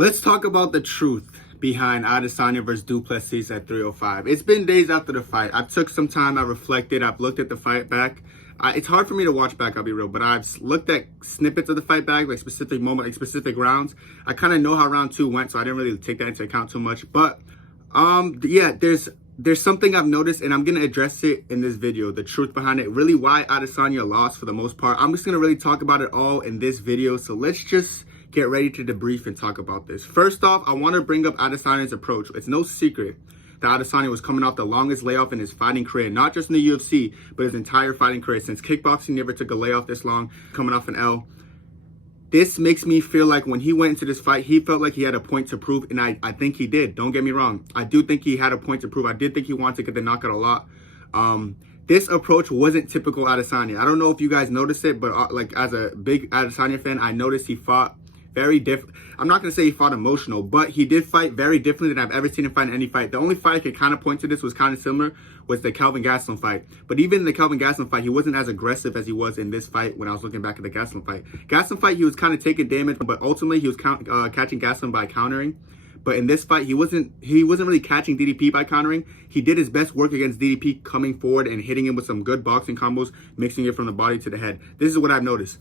Let's talk about the truth behind Adesanya versus Plessis at 305. It's been days after the fight. I took some time, I reflected, I've looked at the fight back. It's hard for me to watch back, I'll be real, but I've looked at snippets of the fight back, like specific moments, like specific rounds. I kind of know how round 2 went, so I didn't really take that into account too much. But yeah, there's something I've noticed, and I'm gonna address it in this video, the truth behind it, really why Adesanya lost for the most part. I'm just gonna really talk about it all in this video, so let's just get ready to debrief and talk about this. First off, I want to bring up Adesanya's approach. It's no secret that Adesanya was coming off the longest layoff in his fighting career, not just in the UFC, but his entire fighting career. Since kickboxing never took a layoff this long, coming off an L. This makes me feel like when he went into this fight, he felt like he had a point to prove, and I think he did. Don't get me wrong. I do think he had a point to prove. I did think he wanted to get the knockout a lot. This approach wasn't typical Adesanya. I don't know if you guys noticed it, but like as a big Adesanya fan, I noticed he fought very different. I'm not going to say he fought emotional, but he did fight very differently than I've ever seen him fight in any fight. The only fight I could kind of point to this was kind of similar was the Kelvin Gastelum fight. But even in the Kelvin Gastelum fight, he wasn't as aggressive as he was in this fight when I was looking back at the Gastelum fight. Gastelum fight, he was kind of taking damage, but ultimately he was catching Gastelum by countering. But in this fight, he wasn't really catching DDP by countering. He did his best work against DDP coming forward and hitting him with some good boxing combos, mixing it from the body to the head. This is what I've noticed.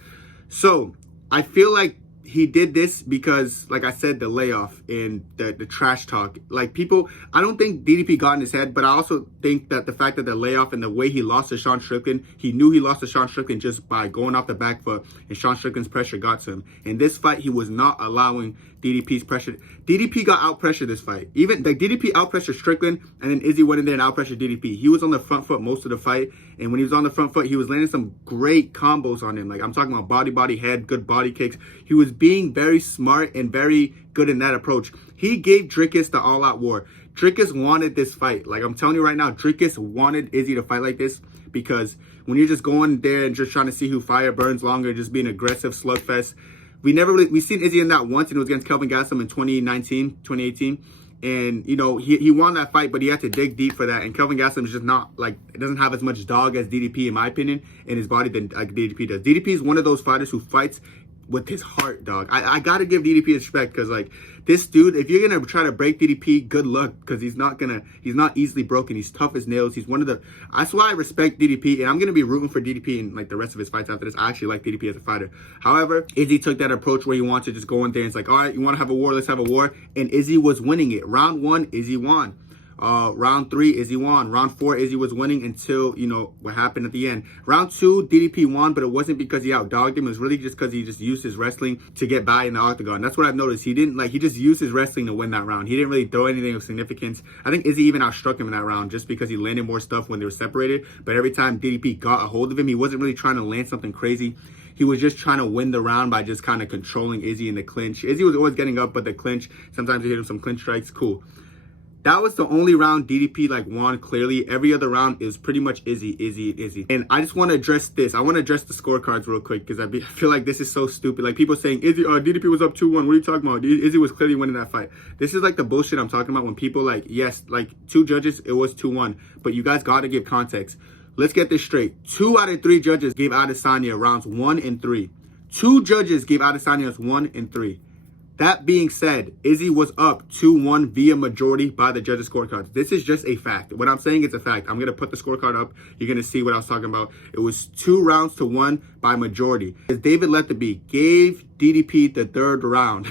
So I feel like he did this because, like I said, the layoff and the trash talk. Like people, I don't think DDP got in his head, but I also think that the fact that the layoff and the way he lost to Sean Strickland, he knew he lost to Sean Strickland just by going off the back foot, and Sean Strickland's pressure got to him. In this fight, he was not allowing DDP's pressure. DDP got out-pressured this fight. Even the DDP out-pressured Strickland, and then Izzy went in there and out-pressured DDP. He was on the front foot most of the fight, and when he was on the front foot, he was landing some great combos on him. Like I'm talking about body, head, good body kicks. He was being very smart and very good in that approach. He gave Dricus the all-out war. Dricus wanted this fight. Like I'm telling you right now, Dricus wanted Izzy to fight like this, because when you're just going there and just trying to see who fire burns longer, just being aggressive slugfest. We seen Izzy in that once, and it was against Kelvin Gastelum in 2018. And, you know, he won that fight, but he had to dig deep for that. And Kelvin Gastelum is just not, like, it doesn't have as much dog as DDP, in my opinion, in his body than like DDP does. DDP is one of those fighters who fights with his heart, dog. I gotta give DDP respect, because like this dude, if you're gonna try to break DDP, good luck, because he's not easily broken. He's tough as nails. He's one of the, that's why I respect DDP, and I'm gonna be rooting for DDP in like the rest of his fights after this. I actually like DDP as a fighter. However, Izzy took that approach where he wants to just go in there and it's like, all right, you want to have a war, let's have a war. And Izzy was winning it. Round 1, Izzy won. Round 3, Izzy won. Round 4, Izzy was winning until, you know, what happened at the end. Round 2, DDP won, but it wasn't because he outdogged him. It was really just because he just used his wrestling to get by in the octagon. That's what I've noticed. He just used his wrestling to win that round. He didn't really throw anything of significance. I think Izzy even outstruck him in that round just because he landed more stuff when they were separated. But every time DDP got a hold of him, he wasn't really trying to land something crazy. He was just trying to win the round by just kind of controlling Izzy in the clinch. Izzy was always getting up, but the clinch, sometimes he hit him some clinch strikes. Cool. That was the only round DDP like won clearly. Every other round is pretty much Izzy. And I just want to address this. I want to address the scorecards real quick, because I feel like this is so stupid. Like people saying Izzy, DDP was up 2-1. What are you talking about? Izzy was clearly winning that fight. This is like the bullshit I'm talking about when people like, yes, like 2 judges, it was 2-1. But you guys got to give context. Let's get this straight. 2 out of 3 judges gave Adesanya rounds 1 and 3. 2 judges gave Adesanya 1 and 3. That being said, Izzy was up 2-1 via majority by the judges' scorecards. This is just a fact. What I'm saying is a fact. I'm going to put the scorecard up. You're going to see what I was talking about. It was 2 rounds to 1 by majority. David Letterby gave DDP the 3rd round.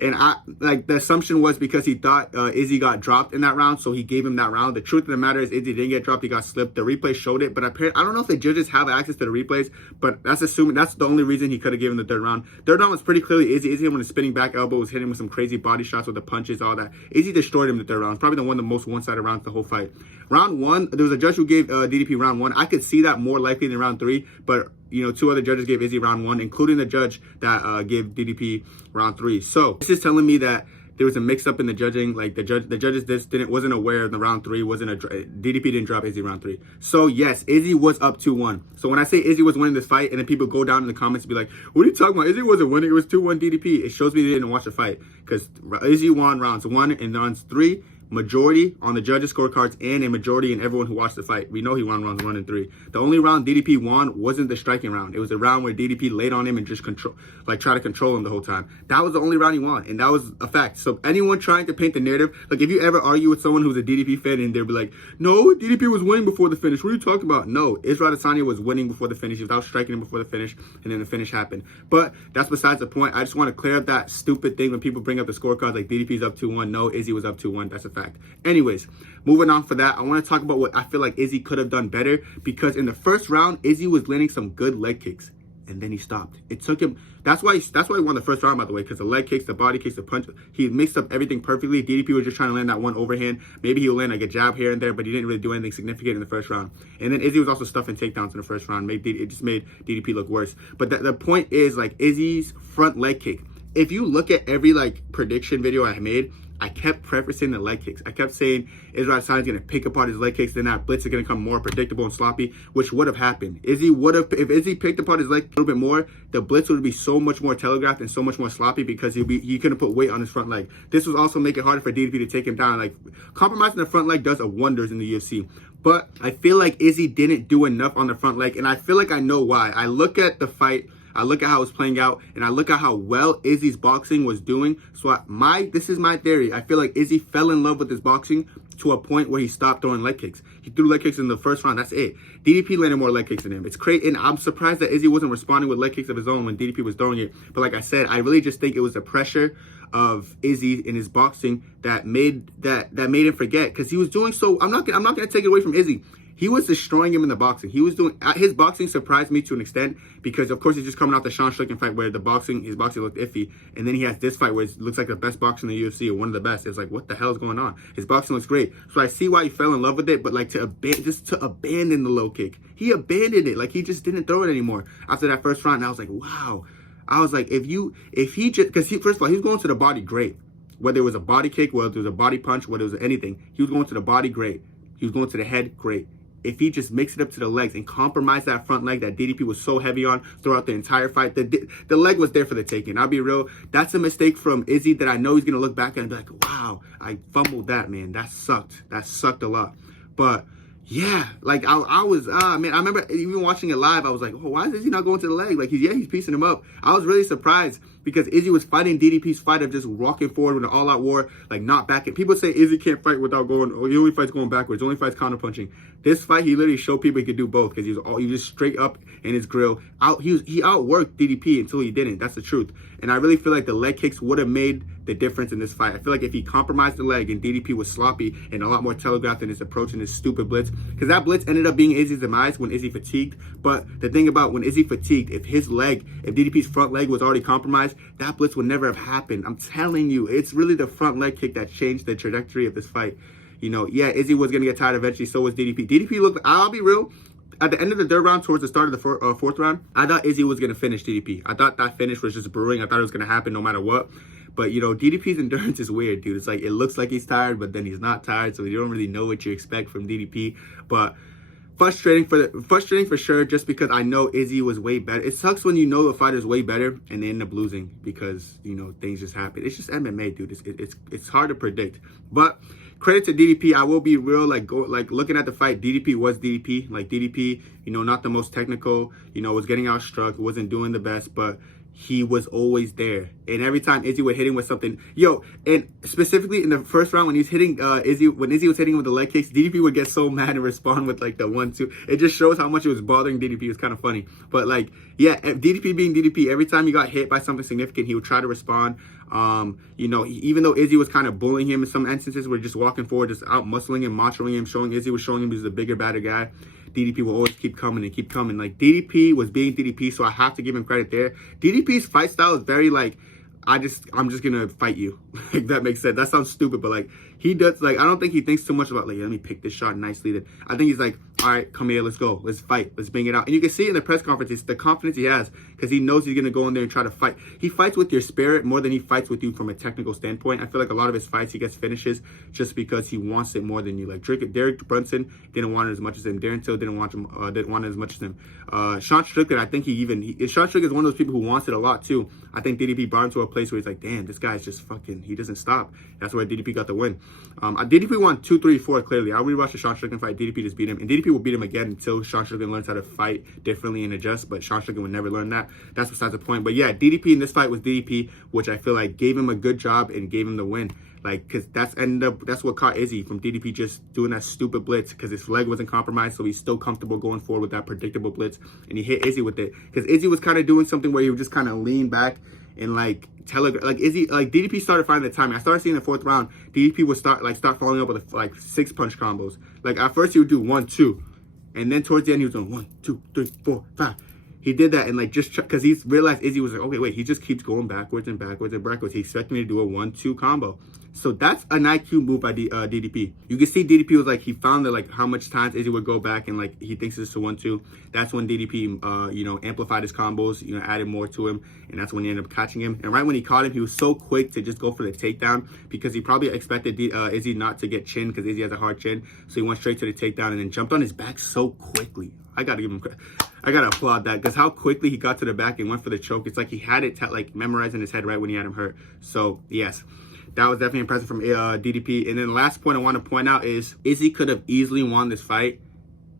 And the assumption was because he thought Izzy got dropped in that round, so he gave him that round. The truth of the matter is Izzy didn't get dropped, he got slipped. The replay showed it, but apparently, I don't know if the judges have access to the replays, but that's the only reason he could have given the 3rd round. 3rd round was pretty clearly Izzy. Izzy with a spinning back elbow, was hitting with some crazy body shots with the punches, all that. Izzy destroyed him in the 3rd round. Probably the most one-sided rounds the whole fight. Round 1, there was a judge who gave DDP round 1. I could see that more likely than round 3, but you know, 2 other judges gave Izzy round 1, including the judge that gave DDP round 3. So this is telling me that there was a mix-up in the judging. Like the judges wasn't aware in the round 3 DDP didn't drop Izzy round 3. So yes, Izzy was up 2-1. So when I say Izzy was winning this fight, and then people go down in the comments and be like, "What are you talking about? Izzy wasn't winning. It was 2-1 DDP." It shows me they didn't watch the fight, because Izzy won rounds 1 and rounds 3. majority on the judges' scorecards and a majority in everyone who watched the fight. We know he won rounds 1 and 3. The only round DDP won wasn't the striking round. It was a round where DDP laid on him and just try to control him the whole time. That was the only round he won, and that was a fact. So anyone trying to paint the narrative, like if you ever argue with someone who's a DDP fan and they'll be like, no, DDP was winning before the finish. What are you talking about? No, Israel Adesanya was winning before the finish. He was out striking him before the finish, and then the finish happened. But that's besides the point. I just want to clear up that stupid thing when people bring up the scorecards like DDP's up 2-1. No, Izzy was up 2-1. That's a fact. Anyways, moving on for that, I want to talk about what I feel like Izzy could have done better, because in the first round, Izzy was landing some good leg kicks, and then he stopped. It took him. That's why he won the first round, by the way, because the leg kicks, the body kicks, the punch, he mixed up everything perfectly. DDP was just trying to land that one overhand. Maybe he would land like a jab here and there, but he didn't really do anything significant in the first round. And then Izzy was also stuffing takedowns in the first round. It just made DDP look worse. But the point is, like, Izzy's front leg kick. If you look at every like prediction video I made, I kept prefacing the leg kicks. I kept saying Israel Adesanya's going to pick apart his leg kicks, then that blitz is going to come more predictable and sloppy, which would have happened. If Izzy picked apart his leg a little bit more, the blitz would be so much more telegraphed and so much more sloppy because he couldn't put weight on his front leg. This would also make it harder for DDP to take him down. Like, compromising the front leg does wonders in the UFC. But I feel like Izzy didn't do enough on the front leg, and I feel like I know why. I look at the fight, I look at how it was playing out, and I look at how well Izzy's boxing was doing. So this is my theory. I feel like Izzy fell in love with his boxing to a point where he stopped throwing leg kicks. He threw leg kicks in the first round. That's it. DDP landed more leg kicks than him. It's crazy, and I'm surprised that Izzy wasn't responding with leg kicks of his own when DDP was throwing it. But like I said, I really just think it was the pressure of Izzy in his boxing that made him forget, because he was doing so. I'm not gonna take it away from Izzy. He was destroying him in the boxing. He was doing his boxing surprised me to an extent, because of course he's just coming out the Sean Strickland fight where his boxing looked iffy, and then he has this fight where it looks like the best boxer in the UFC or one of the best. It's like, what the hell is going on? His boxing looks great, so I see why he fell in love with it. But like to abandon the low kick, he abandoned it. Like, he just didn't throw it anymore after that first round. And I was like, wow. I was like, if he just, because first of all, he was going to the body great, whether it was a body kick, whether it was a body punch, whether it was anything, he was going to the body great. He was going to the head great. If he just mixed it up to the legs and compromised that front leg that DDP was so heavy on throughout the entire fight, the leg was there for the taking. I'll be real. That's a mistake from Izzy that I know he's going to look back and be like, wow, I fumbled that, man. That sucked. That sucked a lot. But yeah, like I was, man, I remember even watching it live, I was like, oh, why is Izzy not going to the leg? Like, he's piecing him up. I was really surprised because Izzy was fighting DDP's fight of just walking forward with an all-out war, like not backing. People say Izzy can't fight without going, or he only fights going backwards, he only fights counterpunching. This fight, he literally showed people he could do both, because he was just straight up in his grill. He outworked DDP until he didn't. That's the truth. And I really feel like the leg kicks would have made the difference in this fight. I feel like if he compromised the leg and DDP was sloppy and a lot more telegraphed in his approach and his stupid blitz, because that blitz ended up being Izzy's demise when Izzy fatigued. But the thing about when Izzy fatigued, if DDP's front leg was already compromised, that blitz would never have happened. I'm telling you, it's really the front leg kick that changed the trajectory of this fight. You know, yeah, Izzy was going to get tired eventually, so was DDP. DDP looked, I'll be real, at the end of the third round, towards the start of the fourth round, I thought Izzy was going to finish DDP. I thought that finish was just brewing. I thought it was going to happen no matter what. But, you know, DDP's endurance is weird, dude. It's like, it looks like he's tired, but then he's not tired, so you don't really know what you expect from DDP. But frustrating for sure, just because I know Izzy was way better. It sucks when you know the fighter's way better and they end up losing because, you know, things just happen. It's just MMA, dude. It's hard to predict. But credit to DDP. I will be real, like looking at the fight, DDP was DDP. Like, DDP, you know, not the most technical, you know, was getting outstruck, wasn't doing the best, but he was always there. And every time Izzy would hit him with something, and specifically in the first round when he's hitting when Izzy was hitting him with the leg kicks, DDP would get so mad and respond with like the 1-2. It just shows how much it was bothering DDP. It was kind of funny. But like, yeah, DDP being DDP, every time he got hit by something significant, he would try to respond. You know, even though Izzy was kind of bullying him in some instances, where just walking forward, just out muscling him, machoing him, Izzy was showing him he's a bigger, badder guy. DDP will always keep coming and keep coming. Like, DDP was being DDP, so I have to give him credit there. DDP's fight style is very like, I'm just gonna fight you. Like, that makes sense. That sounds stupid, but like, he does, like, I don't think he thinks too much about like, let me pick this shot nicely. I think he's like, all right, come here, let's go, let's fight, let's bang it out. And you can see in the press conference, it's the confidence he has because he knows he's going to go in there and try to fight. He fights with your spirit more than he fights with you from a technical standpoint. I feel like a lot of his fights, he gets finishes just because he wants it more than you. Like Derek Brunson didn't want it as much as him. Darren Till didn't want it as much as him. Sean Strickland, I think Sean Strickland is one of those people who wants it a lot too. I think DDP brought him to a place where he's like, damn, this guy's just fucking, he doesn't stop. That's where DDP got the win. DDP won 2, 3, 4 clearly. I'll rewatch the Sean Strickland fight. DDP just beat him. And DDP will beat him again until Sean Strickland learns how to fight differently and adjust. But Sean Strickland would never learn that. That's besides the point. But yeah, DDP in this fight was DDP, which I feel like gave him a good job and gave him the win. Like, because that's what caught Izzy from DDP just doing that stupid blitz because his leg wasn't compromised, so he's still comfortable going forward with that predictable blitz, and he hit Izzy with it because Izzy was kind of doing something where he would just kind of lean back and like DDP started finding the timing. I started seeing the 4th round, DDP would start following up with like 6-punch combos. Like at first he would do 1, 2, and then towards the end he was doing 1, 2, 3, 4, 5. He did that and like just because he realized Izzy was like, okay, wait, he just keeps going backwards and backwards and backwards. He expected me to do a 1-2 combo. So that's an IQ move by DDP. You can see DDP was like, he found that like how much times Izzy would go back and like he thinks it's a 1-2. That's when DDP, amplified his combos, added more to him. And that's when he ended up catching him. And right when he caught him, he was so quick to just go for the takedown because he probably expected Izzy not to get chin because Izzy has a hard chin. So he went straight to the takedown and then jumped on his back so quickly. I gotta give him credit. I gotta applaud that because how quickly he got to the back and went for the choke. It's like he had it memorized in his head right when he had him hurt. So yes, that was definitely impressive from DDP. And then the last point I want to point out is Izzy could have easily won this fight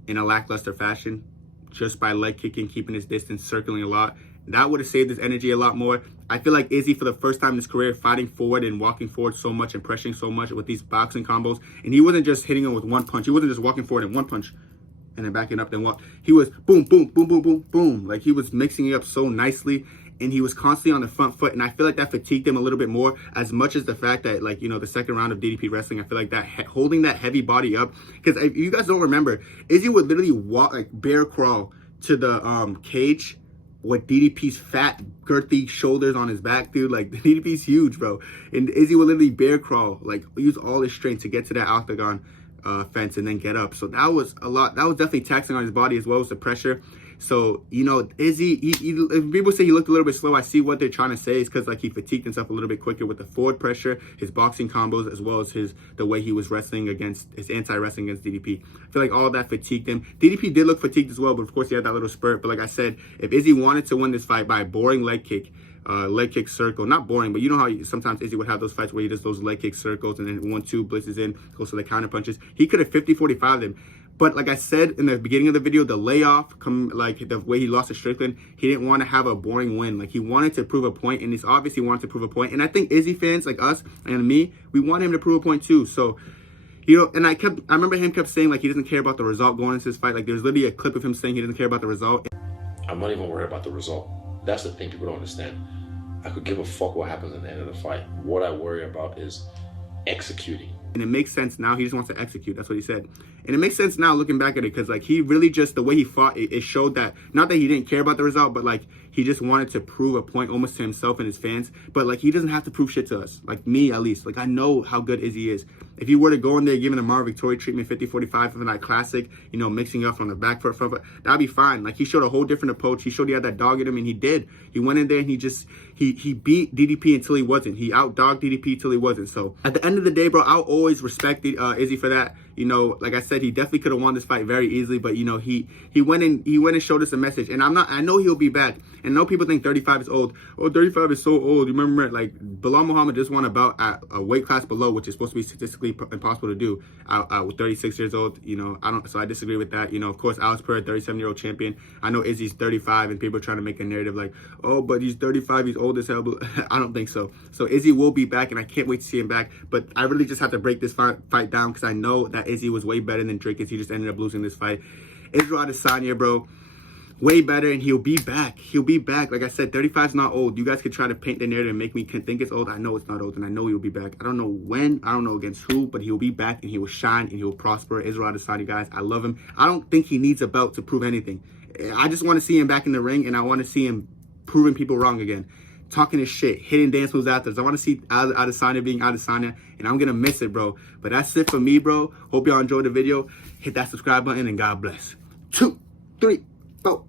in a lackluster fashion just by leg kicking, keeping his distance, circling a lot. That would have saved his energy a lot more. I feel like Izzy, for the first time in his career, fighting forward and walking forward so much and pressuring so much with these boxing combos. And he wasn't just hitting him with 1 punch. He wasn't just walking forward in 1 punch and then backing up, then walk. He was boom, boom, boom, boom, boom, boom. Like he was mixing it up so nicely. And he was constantly on the front foot. And I feel like that fatigued him a little bit more as much as the fact that, like, the second round of DDP wrestling, I feel like that holding that heavy body up. Because if you guys don't remember, Izzy would literally walk, like bear crawl to the cage with DDP's fat, girthy shoulders on his back, dude. Like, DDP's huge, bro. And Izzy would literally bear crawl, like use all his strength to get to that octagon fence and then get up. So that was a lot. That was definitely taxing on his body as well as the pressure. So, Izzy, if people say he looked a little bit slow, I see what they're trying to say is because, like, he fatigued himself a little bit quicker with the forward pressure, his boxing combos, as well as the way he was wrestling against, his anti-wrestling against DDP. I feel like all of that fatigued him. DDP did look fatigued as well, but of course he had that little spurt. But like I said, if Izzy wanted to win this fight by a boring leg kick circle, not boring, but you know how sometimes Izzy would have those fights where he does those leg kick circles and then 1-2 blitzes in, goes to the counter punches. He could have 50-45 them. But like I said in the beginning of the video, the layoff, like the way he lost to Strickland, he didn't want to have a boring win. Like he wanted to prove a point, and he's obviously wanted to prove a point. And I think Izzy fans like us and me, we want him to prove a point too. So, and I remember him kept saying like he doesn't care about the result going into this fight. Like there's literally a clip of him saying he doesn't care about the result. I'm not even worried about the result. That's the thing people don't understand. I could give a fuck what happens at the end of the fight. What I worry about is executing. And it makes sense now. He just wants to execute. That's what he said. And it makes sense now looking back at it because, like, he really just, the way he fought, it showed that, not that he didn't care about the result, but, like, he just wanted to prove a point almost to himself and his fans. But, like, he doesn't have to prove shit to us. Like, me, at least. Like, I know how good Izzy is. If you were to go in there giving the Mara Victoria treatment 50-45 for that classic, mixing up from the back foot, front foot, that'd be fine. Like, he showed a whole different approach. He showed he had that dog in him, and he did. He went in there, and he beat DDP until he wasn't. He out-dogged DDP until he wasn't. So, at the end of the day, bro, I'll always respect Izzy for that. Like I said, he definitely could have won this fight very easily, but he went and showed us a message. And I know he'll be back. And I know people think 35 is old. Oh, 35 is so old. You remember, like, Bilal Muhammad just won a bout at a weight class below, which is supposed to be statistically impossible to do. With 36 years old, so I disagree with that. Of course, Alex Pereira, 37-year-old champion. I know Izzy's 35, and people are trying to make a narrative like, oh, but he's 35, he's old as hell. I don't think so. So Izzy will be back, and I can't wait to see him back. But I really just have to break this fight down because I know that Izzy was way better than Drake. He just ended up losing this fight. Israel Adesanya, bro, way better, and he'll be back. He'll be back. Like I said, 35 is not old. You guys could try to paint the narrative and make me think it's old. I know it's not old, and I know he'll be back. I don't know when, I don't know against who, but he'll be back, and he will shine, and he will prosper. Israel Adesanya, guys, I love him. I don't think he needs a belt to prove anything. I just want to see him back in the ring, and I want to see him proving people wrong again. talking his shit, hitting dance moves after. I want to see Adesanya being Adesanya, and I'm gonna miss it, bro. But that's it for me, bro. Hope y'all enjoyed the video. Hit that subscribe button, and God bless. 2, 3, 4.